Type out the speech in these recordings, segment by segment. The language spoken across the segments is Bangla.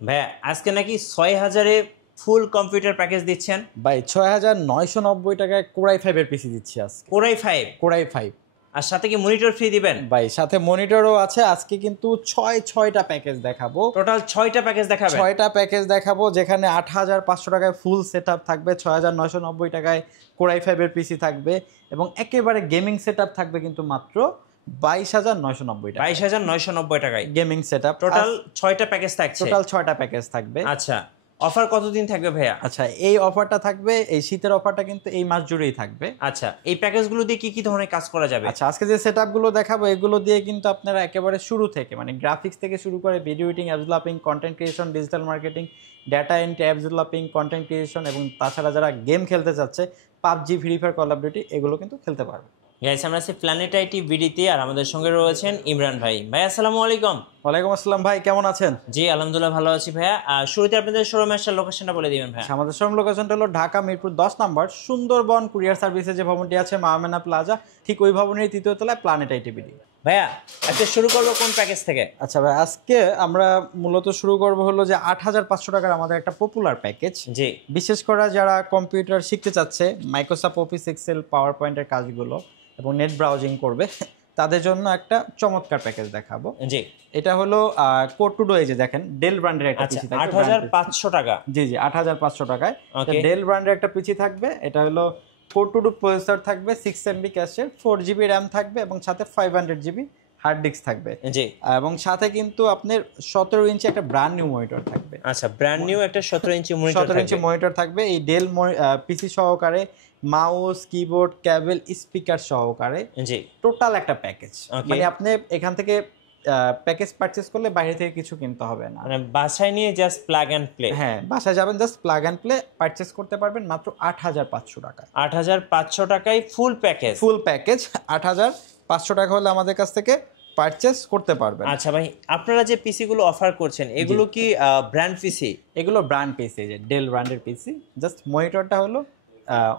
ভাই আজকে নাকি ৬,০০০-এ ফুল কম্পিউটার প্যাকেজ দিচ্ছেন ভাই ৬,৯৯০ টাকায় কোরাই 5 এর পিসি দিচ্ছি আজকে। কোরাই 5 কোরাই 5 আর সাথে কি মনিটর ফ্রি দিবেন? ভাই সাথে মনিটরও আছে। আজকে কিন্তু ৬টা প্যাকেজ দেখাবো। টোটাল ৬টা প্যাকেজ দেখাবেন? ৬টা প্যাকেজ দেখাবো, যেখানে ৮,৫০০ টাকায় ফুল সেটআপ থাকবে, ৬,৯৯০ টাকায় কোরাই 5 এর পিসি থাকবে এবং একেবারে গেমিং সেটআপ থাকবে কিন্তু মাত্র ২২,৯৯০ টাকা। ২২,৯৯০ টাকায় গেমিং সেটআপ। টোটাল ৬টা প্যাকেজ থাকছে। টোটাল ৬টা প্যাকেজ থাকবে। আচ্ছা, অফার কতদিন থাকবে ভাইয়া? আচ্ছা, এই অফারটা থাকবে, এই শীতের অফারটা কিন্তু এই মাস জুড়েই থাকবে। আচ্ছা, এই প্যাকেজগুলো দিয়ে কি কি ধরনের কাজ করা যাবে? আচ্ছা, আজকে যে সেটআপগুলো দেখাবো এগুলো দিয়ে কিন্তু আপনারা একেবারে শুরু থেকে, মানে গ্রাফিক্স থেকে শুরু করে video editing, apps developing, content creation, digital marketing, data entry, apps developing, content creation এবং তাছাড়া যারা গেম খেলতে চাচ্ছে PUBG, free fire, call of duty, এগুলো কিন্তু খেলতে পারবে। গাইস, আমরা আছি প্ল্যানেট আইটি ভিডিতে আর আমাদের সঙ্গে রয়েছেন ইমরান ভাই। ভাই আসসালামু আলাইকুম। ওয়ালাইকুম আসসালাম ভাই, কেমন আছেন? জি আলহামদুলিল্লাহ ভালো আছি ভাইয়া। শুরুতে আপনাদের শোরুমের লোকেশনটা বলে দিবেন ভাইয়া। আমাদের শোরুম লোকেশনটা হলো ঢাকা মিরপুর 10 নম্বর সুন্দরবন কুরিয়ার সার্ভিসে যে ভবনটি আছে মাহমেনা প্লাজা, ঠিক ওই ভবনের 3য় তলায় প্ল্যানেট আইটি ভিডি। ভাইয়া আজকে শুরু করবো কোন প্যাকেজ থেকে? আচ্ছা ভাই, আজকে আমরা মূলত শুরু করবো হলো যে ৮,৫০০ টাকার আমাদের একটা পপুলার প্যাকেজ। জি, বিশেষ করে যারা কম্পিউটার শিখতে চাচ্ছে, মাইক্রোসফট অফিস, এক্সেল, পাওয়ার পয়েন্টের কাজগুলো এবং নেট ব্রাউজিং করবে, তাদের জন্য একটা চমৎকার প্যাকেজ দেখাবো। জি, এটা হলো কোড টু ডো, এই যে দেখেন ডেল ব্র্যান্ডের একটা পিসি থাকবে। ৮,৫০০ টাকা। জি জি, ৮,৫০০ টাকায় ডেল ব্র্যান্ডের একটা পিসি থাকবে। এটা হলো কোড টু ডো প্রসেসর থাকবে, 6 MB ক্যাশের, 4 GB র্যাম থাকবে এবং সাথে 500 GB হার্ড ডিস্ক থাকবে। জি, এবং সাথে কিন্তু আপনার 17 ইঞ্চি একটা ব্র্যান্ড নিউ মনিটর থাকবে। আচ্ছা, ব্র্যান্ড নিউ একটা 17 ইঞ্চি মনিটর 17 ইঞ্চি মনিটর থাকবে। এই ডেল পিসি সহকারে মাউস, কিবোর্ড, কেবল, স্পিকার সহকারে জি টোটাল একটা প্যাকেজ। মানে আপনি এখান থেকে প্যাকেজ পারচেজ করলে বাইরে থেকে কিছু কিনতে হবে না, মানে বাসায় নিয়ে জাস্ট প্লাগ এন্ড প্লে। হ্যাঁ, বাসায় যাবেন, just plug and play purchase করতে পারবেন মাত্র ৮,৫০০ টাকা। ৮,৫০০ টাকায় ফুল প্যাকেজ। ফুল প্যাকেজ ৮,৫০০ টাকা হলে আমাদের কাছ থেকে পারচেজ করতে পারবেন। আচ্ছা ভাই, আপনারা যে পিসি গুলো অফার করছেন এগুলো কি ব্র্যান্ড পিসি? এগুলো ব্র্যান্ড পিসি, যে ডেল ব্র্যান্ডের পিসি, জাস্ট মনিটরটা হলো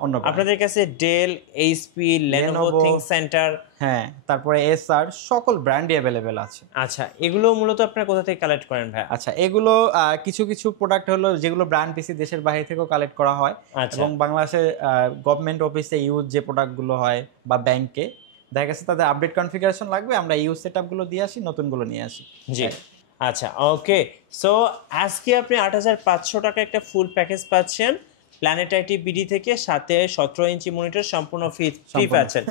অন্য। আপনাদের কাছে Dell, HP, Lenovo, think centre, হ্যাঁ, তারপরে এসআর, সকল ব্র্যান্ডই অ্যাভেলেবেল আছে। আচ্ছা, এগুলো মূলত আপনারা কোথা থেকে কালেক্ট করেন ভাই? আচ্ছা, এগুলো কিছু কিছু প্রোডাক্ট হলো যেগুলো ব্র্যান্ড পিসি দেশের বাইরে থেকেও কালেক্ট করা হয় এবং বাংলাদেশের গভর্নমেন্ট অফিসে ইউজ যে প্রোডাক্টগুলো হয় বা ব্যাংকে দেখা গেছে তাদের আপডেট কনফিগারেশন লাগবে, আমরা ইউজ সেটআপগুলো দিয়ে আসি, নতুনগুলো নিয়ে আসি। জি, আচ্ছা, ওকে। সো আজকে আপনি ৮,৫০০ টাকা একটা ফুল প্যাকেজ পাচ্ছেন প্ল্যানেট আইটি বিডি থেকে, সাথে 17 ইঞ্চি মনিটর সম্পূর্ণ ফ্রি পাচ্ছেন।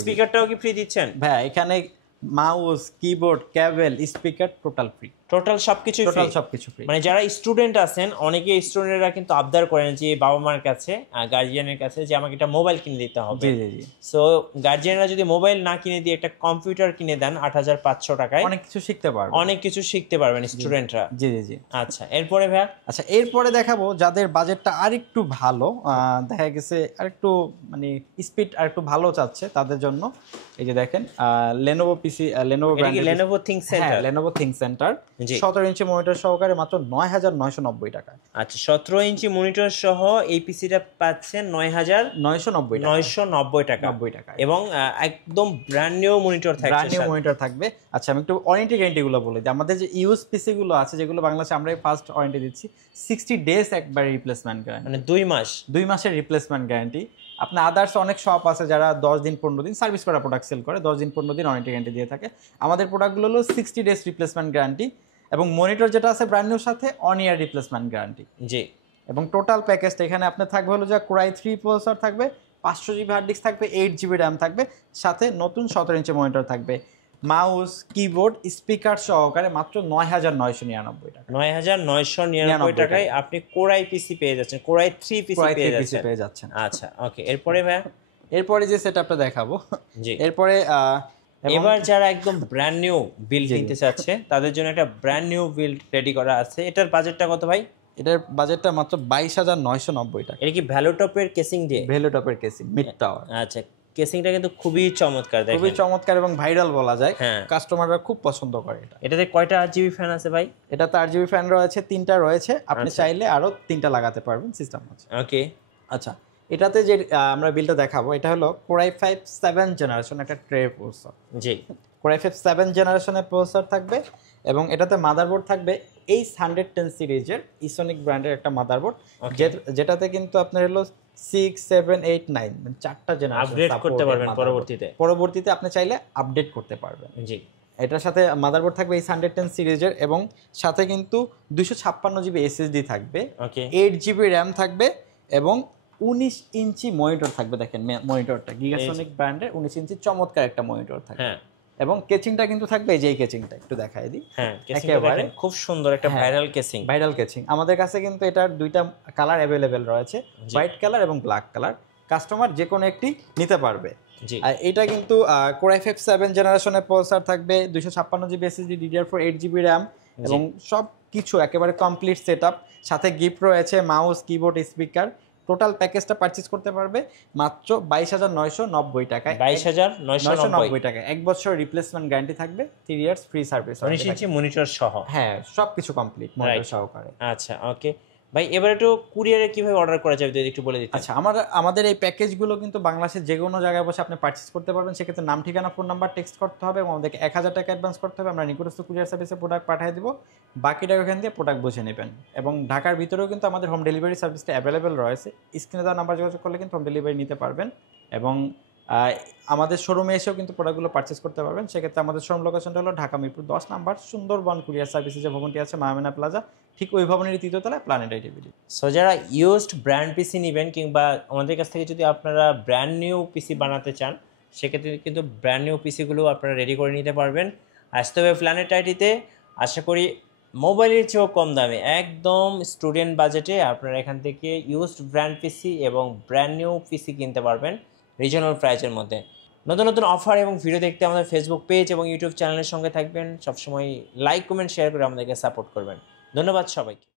স্পিকারটাও কি ফ্রি দিচ্ছেন? ভাই এখানে মাউস, কিবোর্ড, কেবল, স্পিকার টোটাল ফ্রি। টোটাল সবকিছু ফ্রি। মানে যারা স্টুডেন্ট আছেন, অনেকে স্টুডেন্টরা কিন্তু আবদার করেন যে বাবা মার কাছে, গার্জিয়ানের কাছে, যে আমাকে একটা মোবাইল কিনে দিতে হবে। সো গার্জিয়ানরা যদি মোবাইল না কিনে দিয়ে একটা কম্পিউটার কিনে দেন ৮,৫০০ টাকায়, অনেক কিছু শিখতে পারবেন স্টুডেন্টরা। জি জি জি। আচ্ছা, এরপরে ভাই? আচ্ছা, এরপরে দেখাবো যাদের বাজেটটা আরেকটু ভালো, দেখা গেছে আরেকটু মানে স্পিড আরেকটু ভালো চাচ্ছে, তাদের জন্য এই যে দেখেন লেনোভো পিসি, লেনোভো ব্র্যান্ডের, Lenovo think centre, Lenovo think centre 17 inch monitor সহকারে মাত্র ৯,৯৯০ টাকা। আচ্ছা, 17 ইঞ্চি মনিটর সহ এই পিসিটা পাচ্ছেন ৯,৯৯০ টাকা এবং একদম ব্র্যান্ড নিউ মনিটর থাকবে। আচ্ছা, আমি একটু ওয়ারেন্টি গ্যারান্টি গুলো বলে দিই। আমাদের যে ইউজ পিসি গুলো আছে, যেগুলো বাংলাদেশে আমরা ফার্স্ট ওয়ারেন্টি দিচ্ছি 60 ডেজ একবার রিপ্লেসমেন্ট গ্যারান্টি, মানে 2 মাসের রিপ্লেসমেন্ট গ্যারান্টি। আপনার আদার্স অনেক শপ আছে যারা 10 দিন 15 দিন সার্ভিস করা প্রোডাক্ট সেল করে, 10 দিন 15 দিন ওয়ারেন্টি গ্যারান্টি দিয়ে থাকে। আমাদের প্রোডাক্টগুলো হলো 60 ডেজ রিপ্লেসমেন্ট গ্যারান্টি এবং মনিটর যেটা আছে ব্র্যান্ড নিউর সাথে 1 ইয়ার রিপ্লেসমেন্ট গ্যারান্টি। জি, এবং টোটাল প্যাকেজটা এখানে আপনার থাকবে হলো যে কোরাই 3 প্রসেসর থাকবে, 500 GB হার্ড ডিস্ক থাকবে, 8 GB র্যাম থাকবে, সাথে নতুন 17 ইঞ্চি মনিটর থাকবে, মাউস, কিবোর্ড, স্পিকার সহকারে মাত্র ৯,৯৯৯ টাকা। ৯,৯৯৯ টাকায় আপনি কোরাই পিসি পেয়ে যাচ্ছেন, কোরাই 3 পিসি পেয়ে যাচ্ছেন। আচ্ছা, ওকে। এরপরে ভাই? এরপরে যে সেটআপটা দেখাবো, এরপরে এবার যারা একদম ব্র্যান্ড নিউ বিল্ড কিনতে চাচ্ছে তাদের জন্য একটা ব্র্যান্ড নিউ বিল্ড রেডি করা আছে। এটার বাজেটটা কত ভাই? এটার বাজেটটা মাত্র ২২,৯৯০ টাকা। এটা কি ভ্যালুটপের কেসিং দিয়ে? ভ্যালুটপের কেসিং, মিড টাওয়ার। আচ্ছা, কেসিংটা কিন্তু খুবই চমৎকার, দেখেন খুবই চমৎকার এবং ভাইরাল বলা যায়, কাস্টমাররা খুব পছন্দ করে এটা। এটাতে কয়টা RGB ফ্যান আছে ভাই? এটাতে RGB ফ্যান রয়েছে 3টা রয়েছে, আপনি চাইলে আরো 3টা লাগাতে পারবেন, সিস্টেম আছে। ওকে, আচ্ছা, এটাতে যে আমরা বিলটা দেখাবো এটা হলো কোরাই 5 7 জেনারেশন একটা ট্রে প্রসেসর। জি, কোর i5 7 জেনারেশনের প্রসেসর থাকবে এবং এটাতে মাদারবোর্ড থাকবে এইচ 110 সিরিজের ইসোনিক ব্র্যান্ডের একটা মাদারবোর্ড, যেটাতে কিন্তু আপনার হলো 6 7 8 9 মানে 4টা জেনারেশন আপডেট করতে পারবেন পরবর্তীতে আপনি চাইলে আপডেট করতে পারবেন। জি, এটার সাথে মাদারবোর্ড থাকবে এইচ 110 সিরিজের এবং সাথে কিন্তু 256 জিবি এসএসডি থাকবে, 8 জিবি র্যাম থাকবে এবং 19 ইঞ্চি মনিটর থাকবে। দেখেন মনিটরটা গিগাসনিক ব্র্যান্ডের 19 ইঞ্চি চমৎকার একটা মনিটর থাকবে। এবং কেচিংটা কিন্তু থাকবে এই যে কেচিংটা একটু দেখাই দিই। একেবারে খুব সুন্দর একটা ভাইরাল কেচিং। আমাদের কাছে কিন্তু এটার দুইটা কালার অ্যাভেলেবেল রয়েছে, হোয়াইট কালার এবং ব্ল্যাক কালার। কাস্টমার যে কোনো একটি নিতে পারবে। এটা কিন্তু কোর i5 7 জেনারেশনের প্রসেসর থাকবে, 256 GB SSD, DDR4 8 GB RAM এবং সব কিছু একেবারে কমপ্লিট সেটআপ। সাথে গিফট রয়েছে মাউস, কিবোর্ড, স্পিকার। টোটাল প্যাকেজটা পারচেজ করতে পারবে মাত্র 22,990 টাকায়। 22,990 টাকায়। 1 বছর রিপ্লেসমেন্ট গ্যারান্টি থাকবে, 3 years free service, 19 inch monitor সহ। হ্যাঁ, সবকিছু কমপ্লিট মনিটর সহকারে। আচ্ছা, ওকে ভাই, এবার একটু কুরিয়ারে কিভাবে অর্ডার করা যাবে যদি একটু বলে দিতে। আচ্ছা, আমাদের এই প্যাকেজগুলো কিন্তু বাংলাদেশের যে কোনো জায়গায় বসে আপনি পারচেজ করতে পারবেন। সেক্ষেত্রে নাম, ঠিকানা, ফোন নাম্বার টেক্সট করতে হবে এবং আমাদেরকে 1000 টাকা অ্যাডভান্স করতে হবে। আমরা নিকটস্থ কুরিয়ার সার্ভিসে প্রোডাক্ট পাঠিয়ে দিব, বাকি টাকা ওখান দিয়ে প্রোডাক্ট বুঝে নেবেন। এবং ঢাকার ভিতরেও কিন্তু আমাদের হোম ডেলিভারি সার্ভিসটা অ্যাভেলেবেল রয়েছে। স্ক্রিনে দেওয়া নাম্বার যোগাযোগ করলে কিন্তু হোম ডেলিভারি নিতে পারবেন এবং আমাদের শোরুমে এসেও কিন্তু প্রোডাক্টগুলো পারচেজ করতে পারবেন। সেক্ষেত্রে আমাদের শোরুম লোকেশনটা হলো ঢাকা মিরপুর 10 নাম্বার সুন্দরবন কুরিয়ার সার্ভিসের যে ভবনটি আছে মায়ামিনা প্লাজা, ঠিক ওই ভবনের 3য় তলায় প্ল্যানেট আইটিভিডি। সো যারা ইউজড ব্র্যান্ড পিসি নেবেন কিংবা আমাদের কাছ থেকে যদি আপনারা ব্র্যান্ড নিউ পিসি বানাতে চান, সেক্ষেত্রে কিন্তু ব্র্যান্ড নিউ পিসিগুলো আপনারা রেডি করে নিতে পারবেন। আসতে হবে প্ল্যানেট আইটিতে। আশা করি মোবাইলের চেয়েও কম দামে, একদম স্টুডেন্ট বাজেটে আপনারা এখান থেকে ইউজড ব্র্যান্ড পিসি এবং ব্র্যান্ড নিউ পিসি কিনতে পারবেন রিজনাল প্রাইসের মধ্যে। নতুন নতুন অফার এবং ভিডিও দেখতে আমাদের ফেসবুক পেজ এবং ইউটিউব চ্যানেলের সঙ্গে থাকবেন। সবসময় লাইক, কমেন্ট, শেয়ার করে আমাদেরকে সাপোর্ট করবেন। ধন্যবাদ সবাইকে।